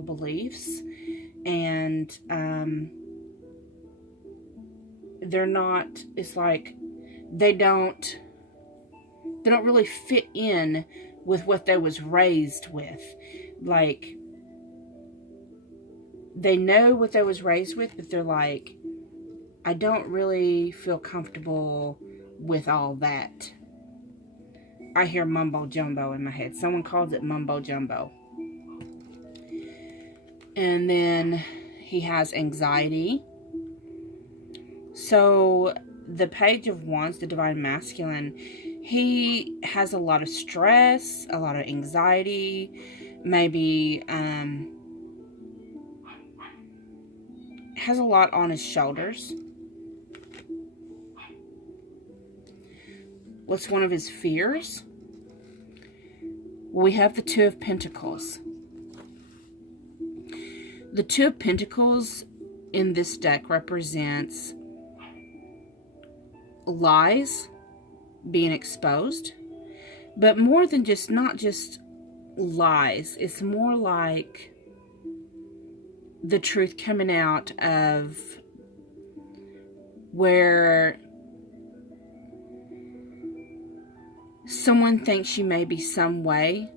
beliefs, and they're not, it's like they don't really fit in with what they was raised with. Like, they know what they was raised with, but they're like, I don't really feel comfortable with all that. I hear mumbo jumbo in my head. Someone calls it mumbo jumbo. And then he has anxiety. So the Page of Wands, the Divine Masculine, he has a lot of stress, a lot of anxiety, maybe has a lot on his shoulders. What's one of his fears? Well, we have the Two of Pentacles. The Two of Pentacles in this deck represents lies being exposed, but more than just, not just lies. It's more like the truth coming out of where someone thinks you may be some way,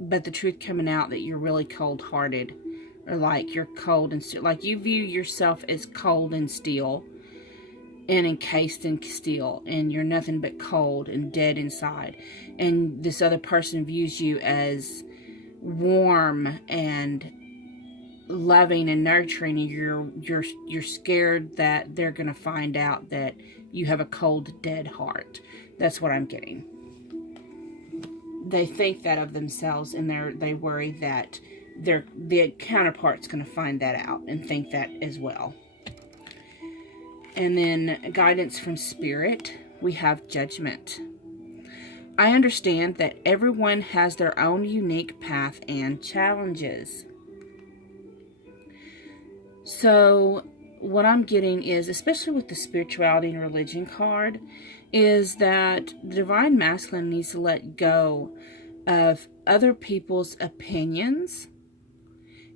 but the truth coming out that you're really cold-hearted, or like you're cold and steel. Like, you view yourself as cold and steel and encased in steel, and you're nothing but cold and dead inside. And this other person views you as warm and loving and nurturing, and you're scared that they're going to find out that you have a cold, dead heart. That's what I'm getting. They think that of themselves, and they worry that their counterpart's going to find that out and think that as well. And then guidance from Spirit, we have Judgment. I understand that everyone has their own unique path and challenges. So what I'm getting is, especially with the spirituality and religion card, is that the Divine Masculine needs to let go of other people's opinions.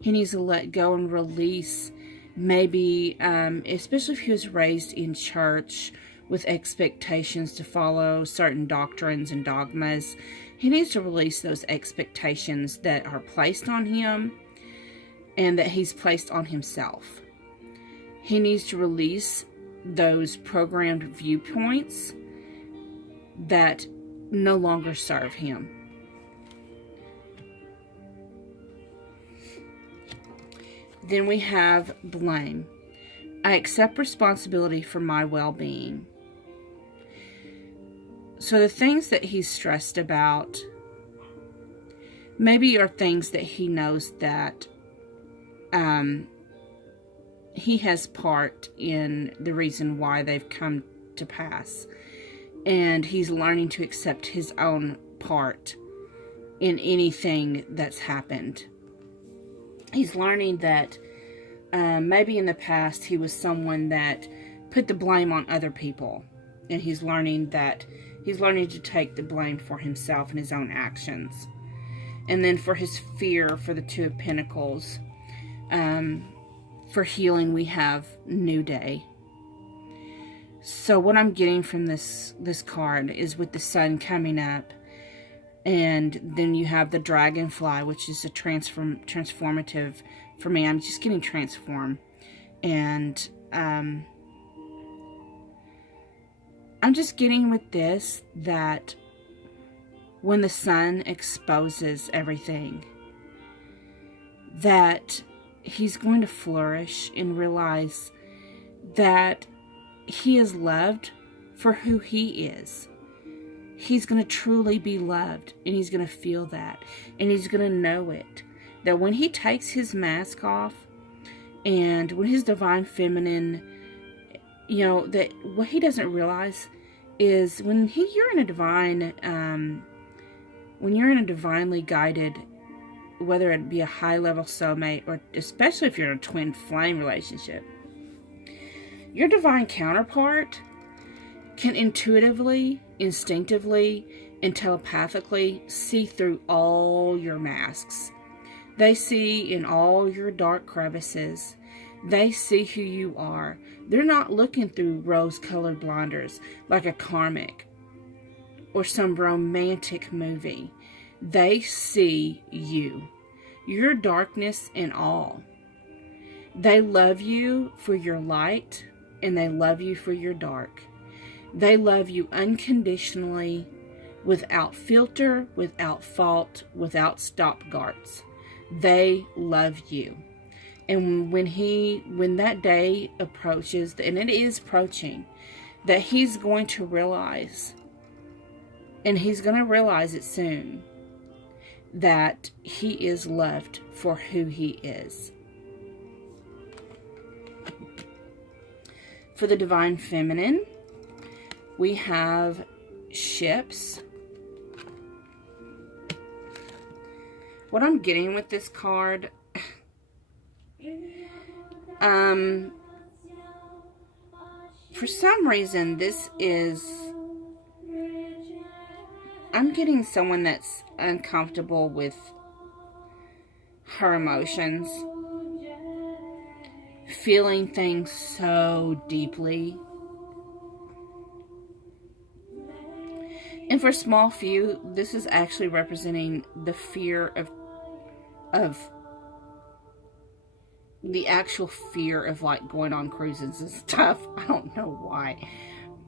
He needs to let go and release, maybe, especially if he was raised in church with expectations to follow certain doctrines and dogmas. He needs to release those expectations that are placed on him and that he's placed on himself. He needs to release those programmed viewpoints that no longer serve him. Then we have blame. I accept responsibility for my well-being. So the things that he's stressed about maybe are things that he knows that he has part in the reason why they've come to pass. And he's learning to accept his own part in anything that's happened. He's learning that maybe in the past he was someone that put the blame on other people. And he's learning to take the blame for himself and his own actions. And then for his fear, for the Two of Pentacles, for healing, we have New Day. So what I'm getting from this card is, with the sun coming up, and then you have the dragonfly, which is a transformative for me. I'm just getting transform. And I'm just getting with this that when the sun exposes everything, that he's going to flourish and realize that he is loved for who he is. He's going to truly be loved, and he's going to feel that, and he's going to know it. That when he takes his mask off, and when his divine feminine, that what he doesn't realize is when you're in a divinely guided, whether it be a high level soulmate, or especially if you're in a twin flame relationship, your divine counterpart can intuitively, instinctively, and telepathically see through all your masks. They see in all your dark crevices. They see who you are. They're not looking through rose-colored blinders like a karmic or some romantic movie. They see you, your darkness and all. They love you for your light, and they love you for your dark. They love you unconditionally, without filter, without fault, without stop-starts. They love you. And when that day approaches, and it is approaching, that he's going to realize, and he's going to realize it soon, that he is loved for who he is. For the Divine Feminine, we have ships. What I'm getting with this card, for some reason, I'm getting someone that's uncomfortable with her emotions, feeling things so deeply. And for a small few, this is actually representing the fear of the actual fear of like going on cruises and stuff. I don't know why,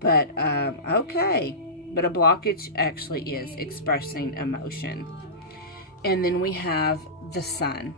but okay. But a blockage actually is expressing emotion. And then we have the Sun.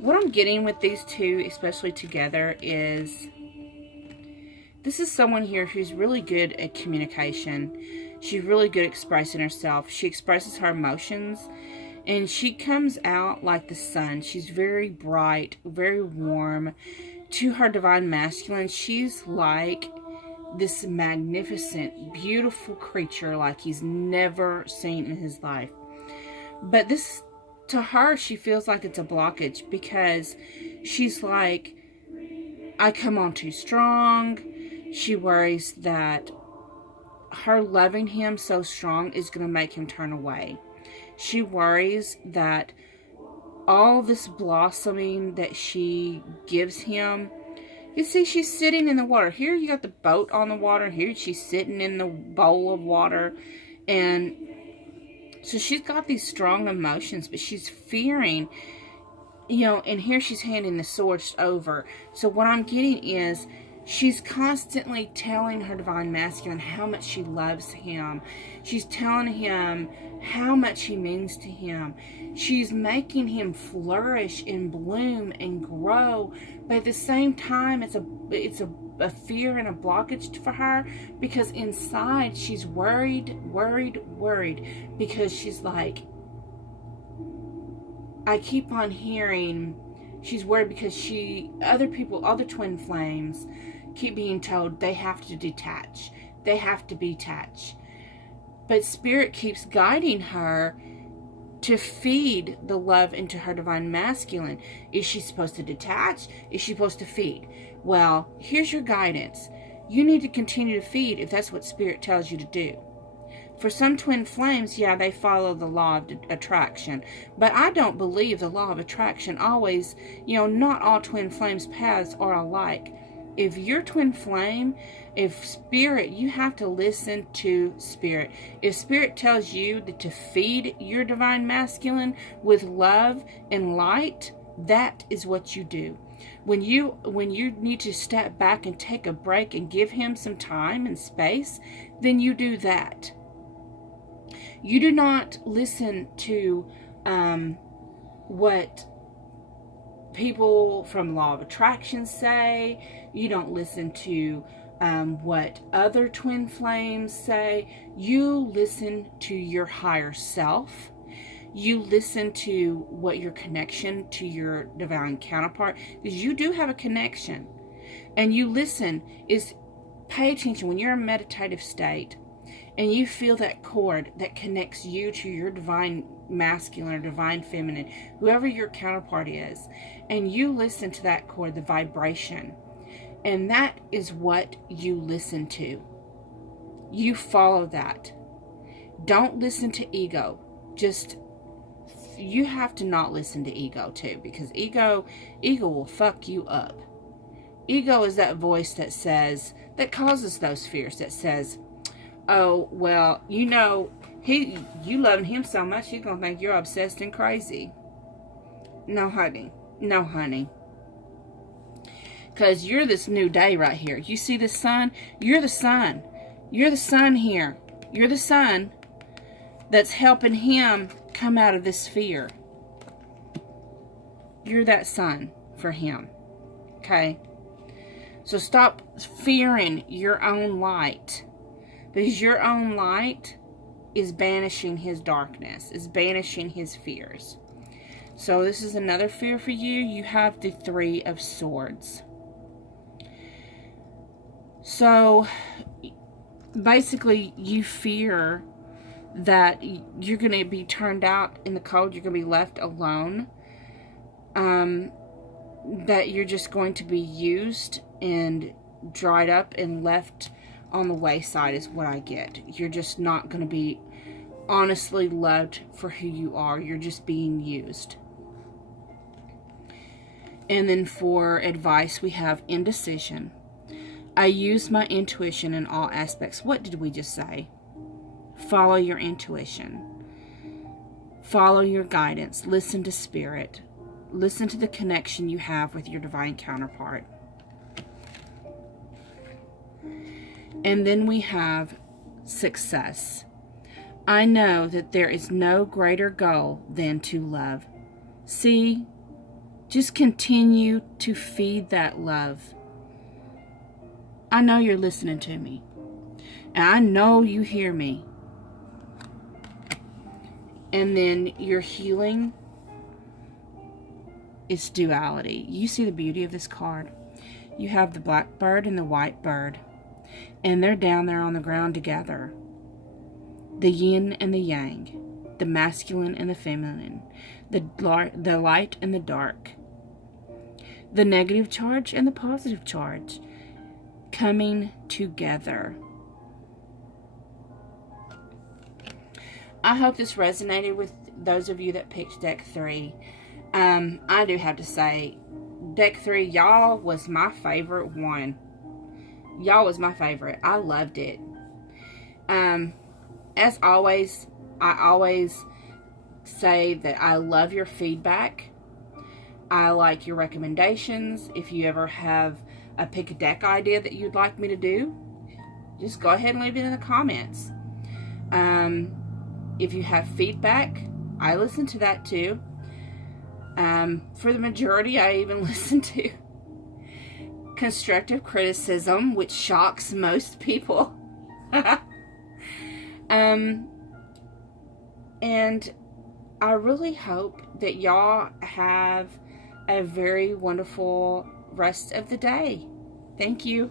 What I'm getting with these two, especially together, is this is someone here who's really good at communication. She's really good at expressing herself. She expresses her emotions, and she comes out like the sun. She's very bright, very warm. To her divine masculine, she's like this magnificent, beautiful creature like he's never seen in his life. But this, to her, she feels like it's a blockage because she's like, I come on too strong. She worries that her loving him so strong is going to make him turn away. She worries that all this blossoming that she gives him, you see, she's sitting in the water. Here you got the boat on the water. Here she's sitting in the bowl of water. And so she's got these strong emotions, but she's fearing, and here she's handing the swords over. So what I'm getting is she's constantly telling her divine masculine how much she loves him. She's telling him how much he means to him. She's making him flourish and bloom and grow. But at the same time, it's a fear and a blockage for her, because inside she's worried, because she's like, I keep on hearing, she's worried because other twin flames keep being told they have to detach. They have to be detached. But Spirit keeps guiding her to feed the love into her divine masculine. Is she supposed to detach? Is she supposed to feed? Well, here's your guidance. You need to continue to feed if that's what Spirit tells you to do. For some twin flames, yeah, they follow the law of attraction. But I don't believe the law of attraction always, not all twin flames' paths are alike. If you're twin flame, if Spirit, you have to listen to Spirit. If Spirit tells you that to feed your divine masculine with love and light, that is what you do. When you need to step back and take a break and give him some time and space, then you do that. You do not listen to what people from Law of Attraction say. You don't listen to what other twin flames say. You listen to your higher self. You listen to what your connection to your divine counterpart, because you do have a connection. And you listen, pay attention when you're in a meditative state and you feel that cord that connects you to your divine masculine or divine feminine, whoever your counterpart is, and you listen to that cord, the vibration, and that is what you listen to. You follow that. Don't listen to ego. Just, you have to not listen to ego too, because ego will fuck you up. Ego is that voice that says, that causes those fears, that says, oh, well, you know, you loving him so much, he's gonna think you're obsessed and crazy. No, honey. No, honey. Because you're this new day right here. You see the sun? You're the sun. You're the sun here. You're the sun that's helping him come out of this fear. You're that sun for him. Okay? So stop fearing your own light. Because your own light is banishing his darkness. Is banishing his fears. So this is another fear for you. You have the Three of Swords. So basically you fear that you're going to be turned out in the cold. You're going to be left alone. That you're just going to be used and dried up and left on the wayside is what I get. You're just not going to be honestly loved for who you are. You're just being used. And then for advice, we have indecision. I use my intuition in all aspects. What did we just say? Follow your intuition. Follow your guidance. Listen to spirit. Listen to the connection you have with your divine counterpart. And then we have success. I know that there is no greater goal than to love. See, just continue to feed that love. I know you're listening to me. And I know you hear me. And then your healing is duality. You see the beauty of this card. You have the black bird and the white bird. And they're down there on the ground together. The yin and the yang. The masculine and the feminine. The light and the dark. The negative charge and the positive charge. Coming together. I hope this resonated with those of you that picked deck 3. I do have to say, deck 3, y'all was my favorite one. Y'all was my favorite. I loved it. As always, I always say that I love your feedback. I like your recommendations. If you ever have a pick a deck idea that you'd like me to do, just go ahead and leave it in the comments. If you have feedback, I listen to that too. For the majority, I even listen to constructive criticism, which shocks most people. And I really hope that y'all have a very wonderful rest of the day. Thank you.